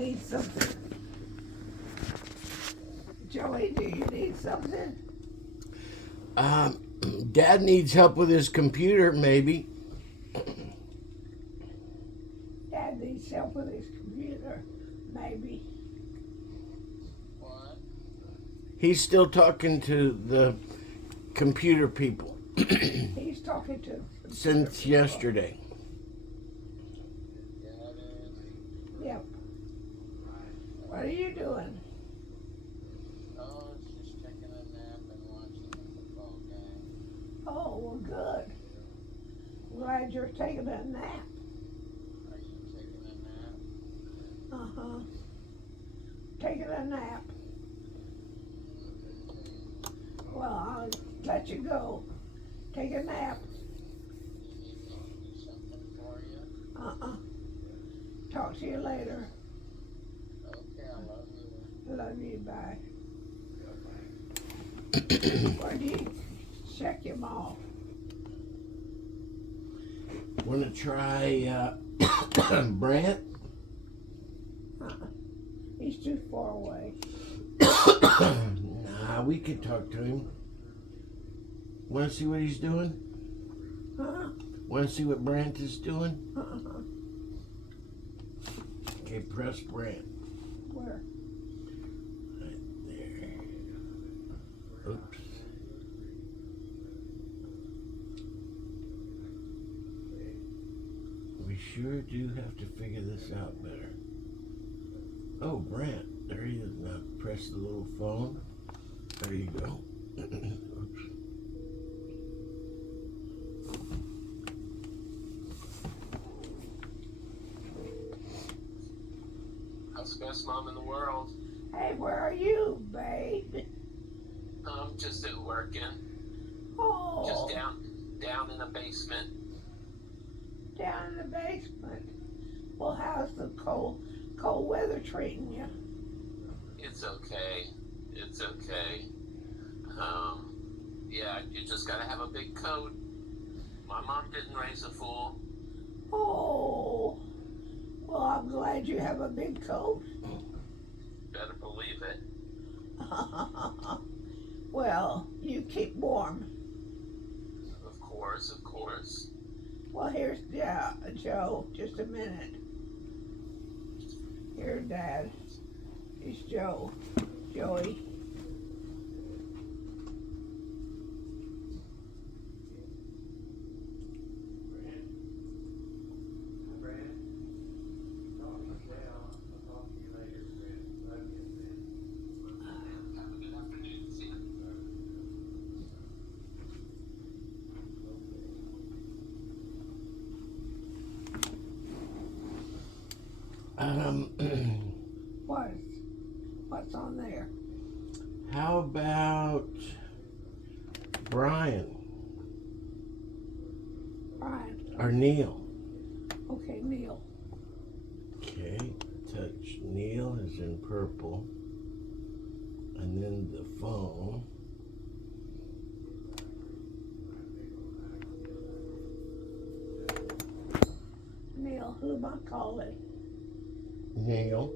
need something? Joey, do you need something? Dad needs help with his computer, maybe. Dad needs help with his computer, maybe. What? He's still talking to the computer people He's talking to since yesterday. Yeah, it is. Yep. What are you doing? Oh, it's just taking a nap and watching the football game. Oh, well, good. Glad you're taking a nap. Are you taking a nap? Uh-huh. Taking a nap. Well, I'll let you go. Take a nap. You need me to do something for you? Uh-uh. Talk to you later. Okay, I love you. Love you. Bye. Where do you check him off? Want to try Brant? Uh-uh. He's too far away. Nah, we could talk to him. Want to see what he's doing? Huh? Want to see what Brant is doing? Uh-uh. Okay, press Brant. Where? Right there. Oops. We sure do have to figure this out better. Oh, Brant. There he is. Now press the little phone. There you go. Oops. How's the best mom in the world? Hey, where are you, babe? I'm just at working. Oh, Just down in the basement. down in the basement. Well, how's the cold weather treating you? It's okay. It's okay. Yeah, you just gotta have a big coat. My mom didn't raise a fool. Oh, well, I'm glad you have a big coat. Better believe it. Well, you keep warm. Of course, of course. Well, here's Joe. Just a minute. Here's Dad. He's Joe. Joey. Have a good afternoon. See ya. What? What's on there? How about Brian Brian. or Neil? Okay, Neil. Okay, touch Neil is in purple. And then the phone. Neil, who am I calling? Neil.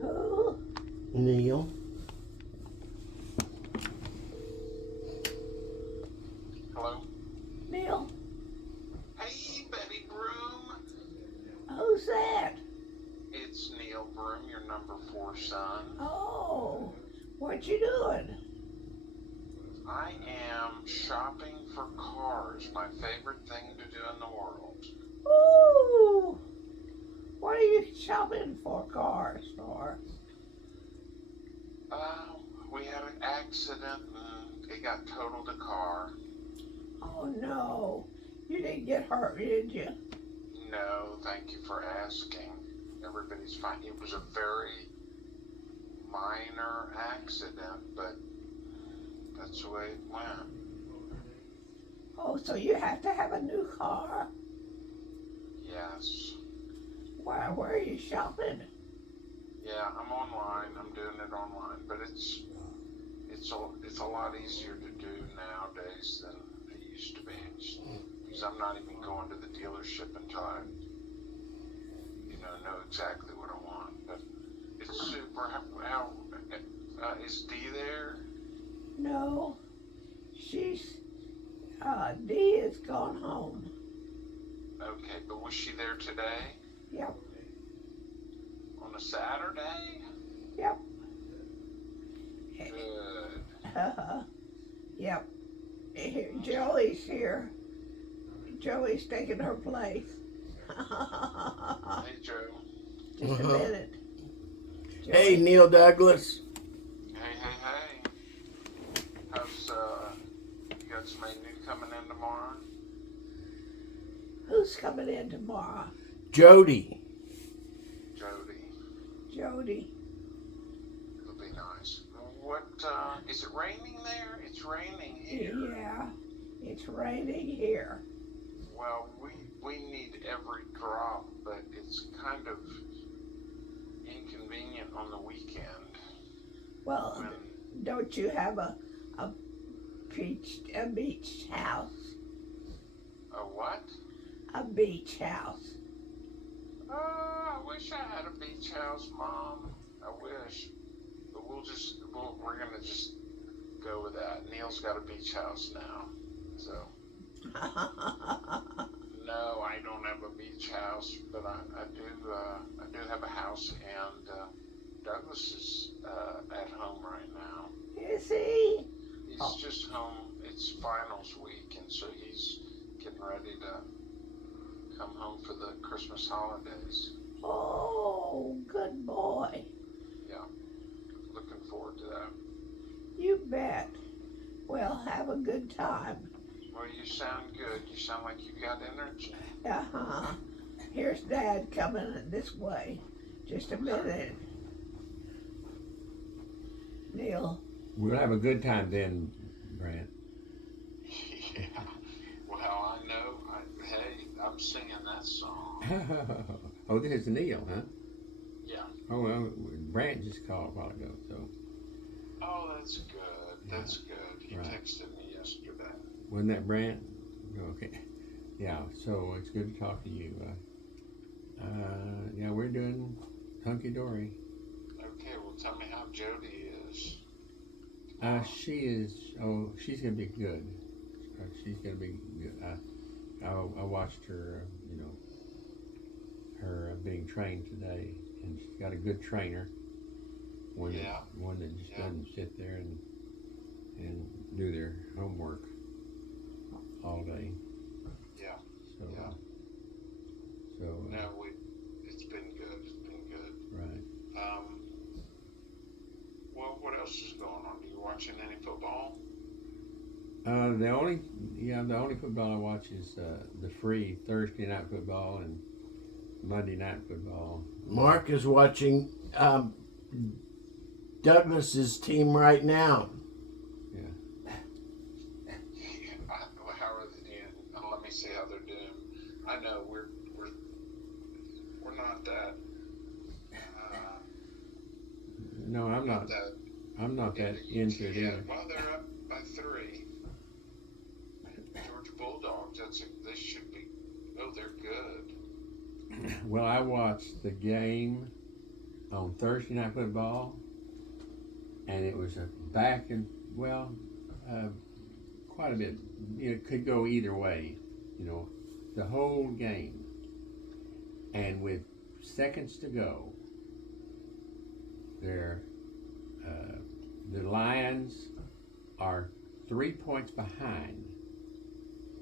Who? Neil. Hello? Neil? Hey, Betty Broom. Who's that? It's Neil Broom, your number 4 son. Oh, what you doing? I am shopping for cars, my favorite thing to do in the world. Ooh, what are you shopping for cars for? We had an accident and it got totaled a car. Oh no, you didn't get hurt, did you? No, thank you for asking. Everybody's fine. It was a very minor accident, but that's the way it went. Oh, so you have to have a new car? Yes. Where are you shopping? Yeah, I'm online. I'm doing it online, but it's a lot easier to do nowadays than it used to be. Because I'm not even going to the dealership until I know exactly what I want. how is Dee there? No, Dee is gone home. Okay, but was she there today? Yep. On a Saturday? Yep. Good. Yep. Here, Joey's here. Joey's taking her place. Hey, Joe. Just a minute. Hey, Neil Douglas. Hey. How's, you got somebody new coming in tomorrow? Who's coming in tomorrow? Jody. Jody. It'll be nice. What, is it raining there? It's raining here. Yeah, it's raining here. Well, we need every drop, but it's kind of inconvenient on the weekend. Well, When, don't you have a beach house? a what? A beach house. I wish I had a beach house, Mom. I wish. But we're gonna just go with that. Neil's got a beach house now. So, no, I don't have a beach house, but I do have a house, and Douglas is at home right now. Is he? He's just home. It's finals week, and so he's getting ready to come home for the Christmas holidays. Oh, good boy. Yeah, looking forward to that. You bet. Well, have a good time. Well, you sound good. You sound like you got energy. Uh-huh. Here's Dad coming this way. Just a minute. Neil. We'll have a good time then, Brant. Yeah. Well, I know. Hey, I'm singing that song. Oh, this is Neil, huh? Yeah. Oh, well, Brant just called a while ago, so. Oh, that's good. That's good. He Right. texted me yesterday. Wasn't that Brant? Okay. Yeah, so it's good to talk to you. Yeah, we're doing hunky-dory. Okay, well, tell me how Jody is. She's gonna be good. She's gonna be good. I watched her, her being trained today, and she's got a good trainer. One that just doesn't sit there and do their homework all day. Yeah. So, Yeah. so No, it's been good. It's been good. right. Well, what else is going on? Are you watching any football? The only football I watch is the free Thursday night football and Monday night football. Mark is watching Douglas's team right now. How are they doing? Let me see how they're doing. I know we're not that. No, I'm not that into it Yeah, either. well, they're up by 3. Georgia Bulldogs. They should be. Oh, they're good. Well, I watched the game on Thursday night football, and it was quite a bit. It could go either way, the whole game. And with seconds to go, the Lions are 3 points behind,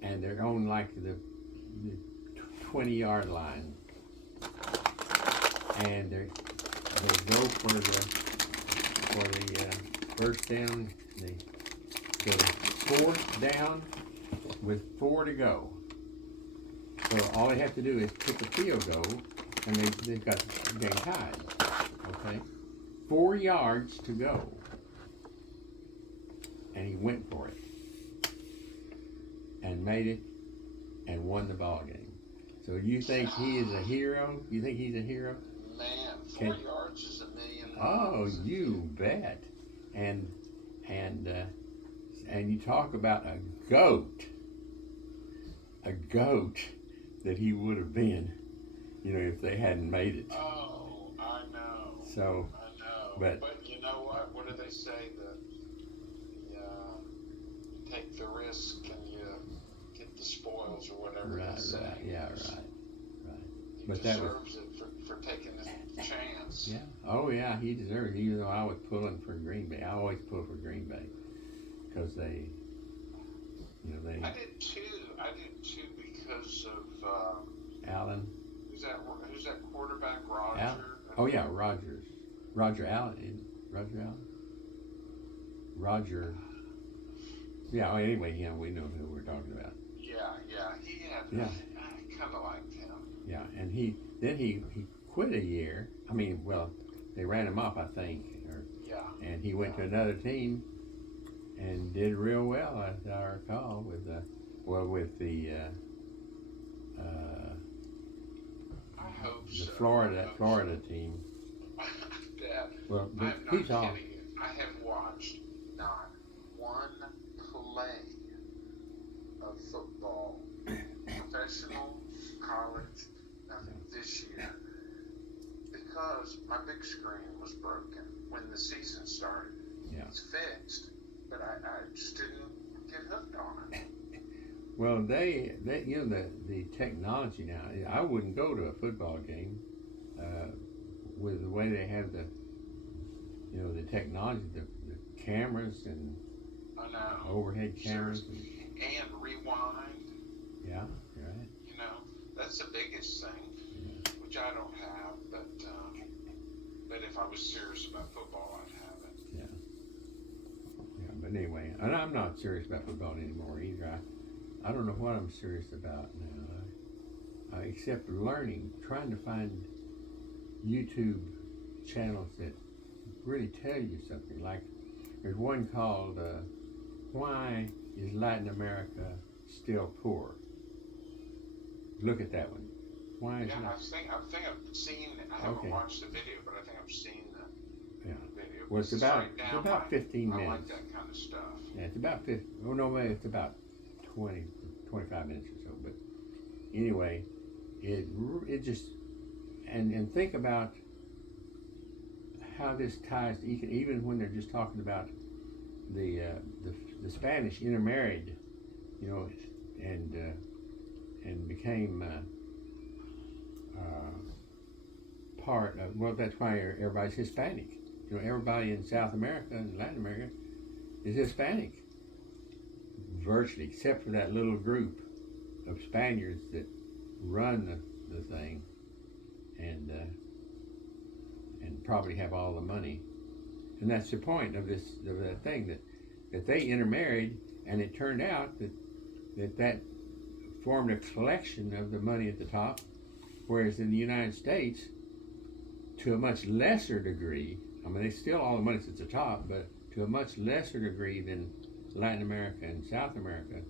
and they're on like the 20-yard line, and they go for the first down. They go fourth down with 4 to go. So all they have to do is kick a field goal, and they've got the game tied. Okay, 4 yards to go, and he went for it and made it and won the ball game. So you think he is a hero? You think he's a hero? Man, 4 yards is $1 million. Oh, you bet. And you talk about a goat that he would have been, if they hadn't made it. Oh, I know. So I know. But you know what? What do they say? You take the risk and you get the spoils, or whatever right, they say. right, yeah, right. He But that was, deserves it for taking the chance. yeah. Oh yeah, he deserves it. Even though I was pulling for Green Bay, I always pull for Green Bay because they, you know, they I did too. Because of Allen. who's that quarterback? Roger. Oh yeah, Roger Allen. Roger Allen. Roger. Yeah. Anyway, yeah, we know who we're talking about. Yeah. He had. Yeah. I kind of liked him. Yeah, and he quit a year. I mean, well, they ran him off, I think, Yeah. and he went to another team and did real well, as I recall, with the I hope the so. Florida team. Dad, Well, I'm not he's all. kidding you. I have watched not one play of football, professional, college, nothing this year, because my big screen was broken when the season started. Yeah. It's fixed, but I just didn't get hooked on it. Well, they you know the technology now. I wouldn't go to a football game with the way they have the technology, the cameras and I know. overhead cameras. And rewind. Yeah, right. You know, that's the biggest thing, which I don't have. But if I was serious about football, I'd have it. Yeah, but anyway, and I'm not serious about football anymore either. I don't know what I'm serious about now, except learning, trying to find YouTube channels that really tell you something. Like there's one called "Why is Latin America Still Poor?" Look at that one. Why is Yeah, it? I think I've seen it. I haven't Okay. watched the video, but I think I've seen the Yeah. video. Well, it's about 15 I like minutes. that kind of stuff. Yeah, it's about 50. Oh no, maybe it's about 20, 25 minutes or so. But anyway, it just and think about how this ties to even when they're just talking about the Spanish intermarried, you know, and became part of. Well, that's why everybody's Hispanic. You know, everybody in South America and Latin America is Hispanic, virtually, except for that little group of Spaniards that run the thing, and probably have all the money. And that's the point of that thing that they intermarried, and it turned out that formed a collection of the money at the top, whereas in the United States, to a much lesser degree, I mean, they still all the money's at the top, but to a much lesser degree than Latin America and South America,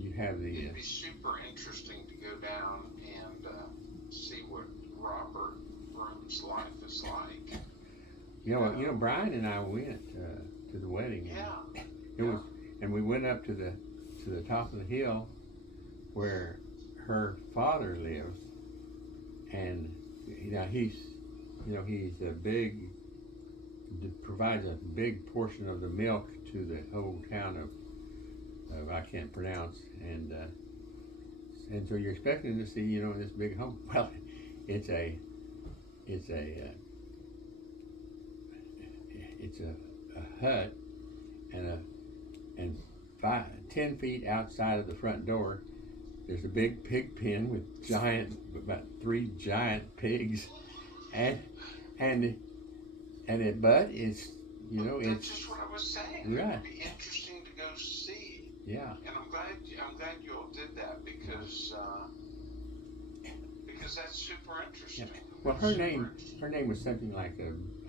you have the. It'd be super interesting to go down and see what Robert Broome's life is like. You know, Brian and I went to the wedding. Yeah. It was, and we went up to the top of the hill where her father lives, and he's a big, provides a big portion of the milk to the whole town of I can't pronounce, and so you're expecting to see this big home. Well, it's a hut, and 10 feet outside of the front door, there's a big pig pen with about 3 giant pigs, and but it's That's it's just what I was saying. Right. It'd be interesting to go see. yeah. And I'm glad you all did that because that's super interesting. Well, her name was something like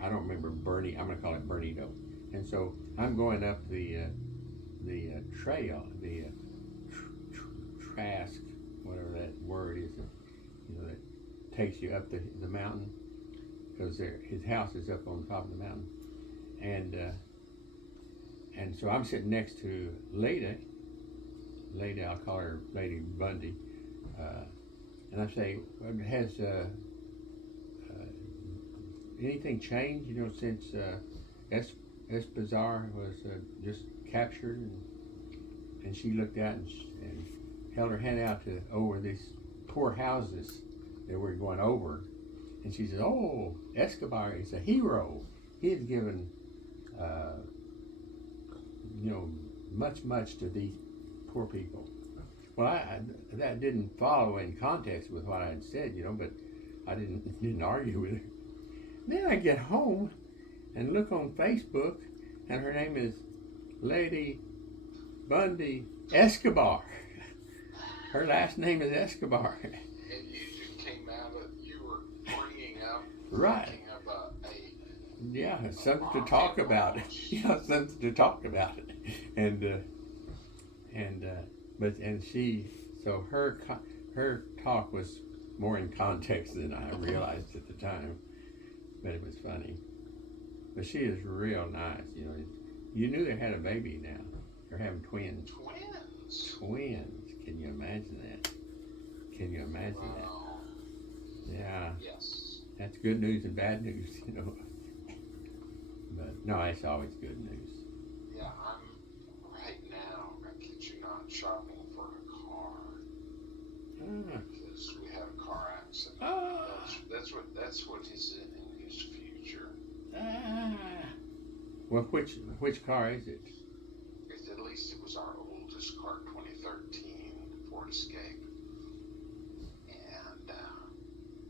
I don't remember, Bernie. I'm gonna call it Bernito. And so I'm going up the trail, the trask, whatever that word is, that takes you up the mountain, because his house is up on top of the mountain, and so I'm sitting next to Lady, I'll call her Lady Bundy, and I say, anything changed, you know, since Espazar was just captured, and she looked out and held her hand out to over these poor houses that we're going over, and she said, "Oh, Escobar is a hero. He has given, you know, much to these poor people." Well, I that didn't follow in context with what I had said, you know, but I didn't argue with her. Then I get home and look on Facebook, and her name is Lady Bundy Escobar. Her last name is Escobar. And you just came out of, you were bringing up, Right. thinking about Yeah, something to talk about it. Yeah, something to talk about it. And she, so her talk was more in context than I realized at the time, but it was funny. But she is real nice, you know. You knew they had a baby now. They're having twins. twins. Twins. Can you imagine that? Can you imagine that? Wow. Yeah, Yes. that's good news and bad news, you know. But no, it's always good news. Yeah, I'm right now, I kid you not, shopping for a car Ah, because we had a car accident. ah, That's what is in his future. ah. Well, which car is it? At least it was our oldest car, 2013 Ford Escape, and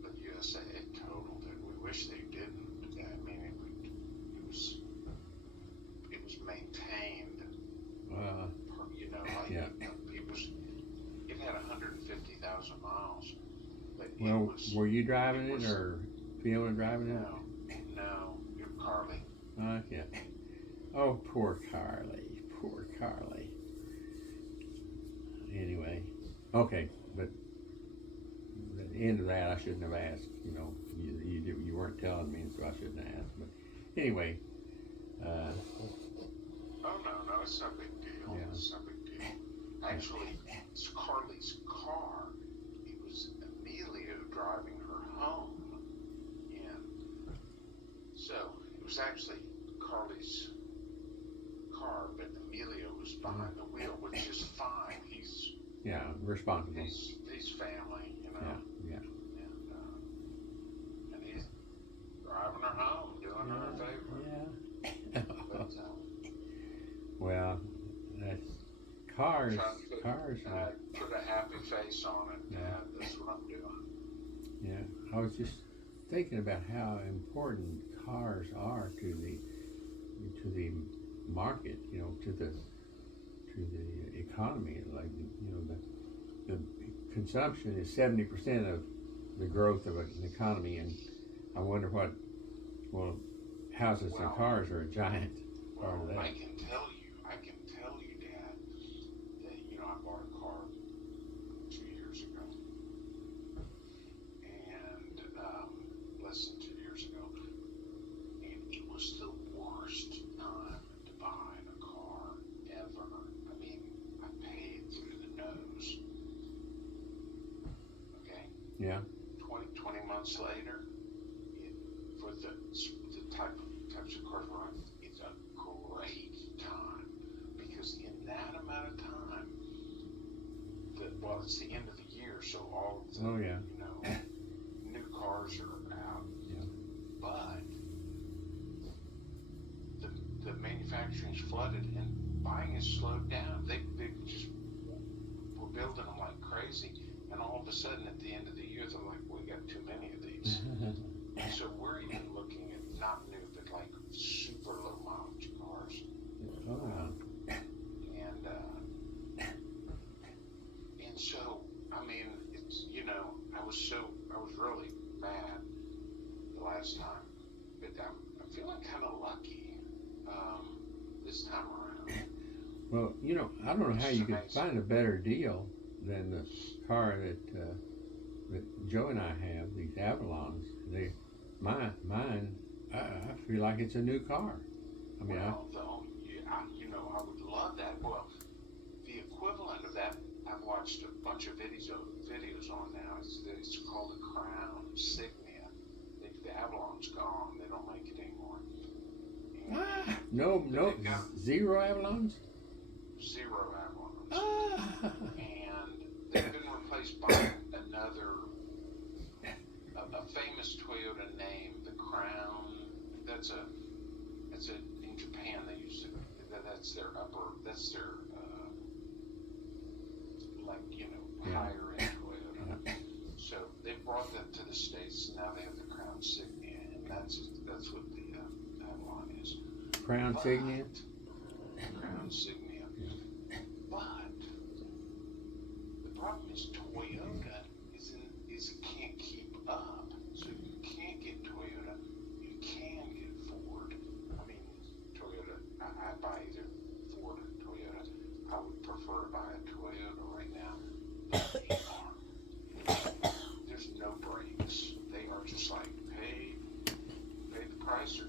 but USA totaled it. We wish they didn't. I mean, it was maintained. You know, like Yeah. it had 150,000 miles, but it Well, was. were you driving it it was- or Fiona driving it? No, you're Carly. Yeah. Oh, poor Carly. Poor Carly. Anyway, okay, but at the end of that, I shouldn't have asked. You know, you weren't telling me, so I shouldn't have asked. But anyway, Oh no, it's no big deal. Yeah. It's no big deal. Actually, it's Carly's car. It was Emilio driving her home, and so it was actually Carly's car, but Emilio was behind the wheel, which is fine. He's responsible. he's family, you know. Yeah. And he's driving her home, doing her a favor. Yeah. But, Well, that's cars. trying to put, Cars. put a happy face on it, Yeah. Dad. That's what I'm doing. Yeah, I was just thinking about how important cars are to the market, you know, to the economy. Like, you know, the consumption is 70% of the growth of an economy, and I wonder what, well, houses and Well, cars are a giant part Well, of that. I can tell you, Dad, that, you know, I bought a car 2 years ago. And, less than 2 years ago. And it was the worst time to buy a car ever. I mean, I paid through the nose. Okay? Yeah. 20 months later, for the types of cars we're on, it's a great time because in that amount of time, it's the end of the year, so all of the Oh yeah. you know new cars are out. Yeah. But the manufacturing's flooded and buying is slowed down. They just were building them like crazy, and all of a sudden at the end of the year they're like, we got too many of these. So we're even looking at not new, but like super low mileage cars. Oh wow. And so, I mean, it's, you know, I was really mad the last time, but I'm feeling kind of lucky this time around. Well, you know, I don't know how you could find a better deal than the car that Joe and I have, these Avalons. Mine, I feel like it's a new car. I mean, Well, though, you know, I would love that. Well, the equivalent of that, I've watched a bunch of videos on now. It's called the Crown Signia. The Avalon's gone. No, no, They've got- zero Avalons? Zero Avalons. Ah. And they've been replaced by another, a famous Toyota name, the Crown. That's in Japan they used to, that's their like, you know, Yeah. higher end Toyota. So they brought that to the States, now they have the Crown Signia, and that's what the Avalon is. Crown But- Signia? Crown Signia. But the problem is Toyota can't keep up. So you can't get Toyota. You can get Ford. I mean, Toyota. I buy either Ford or Toyota. I would prefer to buy a Toyota right now. They are. There's no brakes. They are just like pay the price or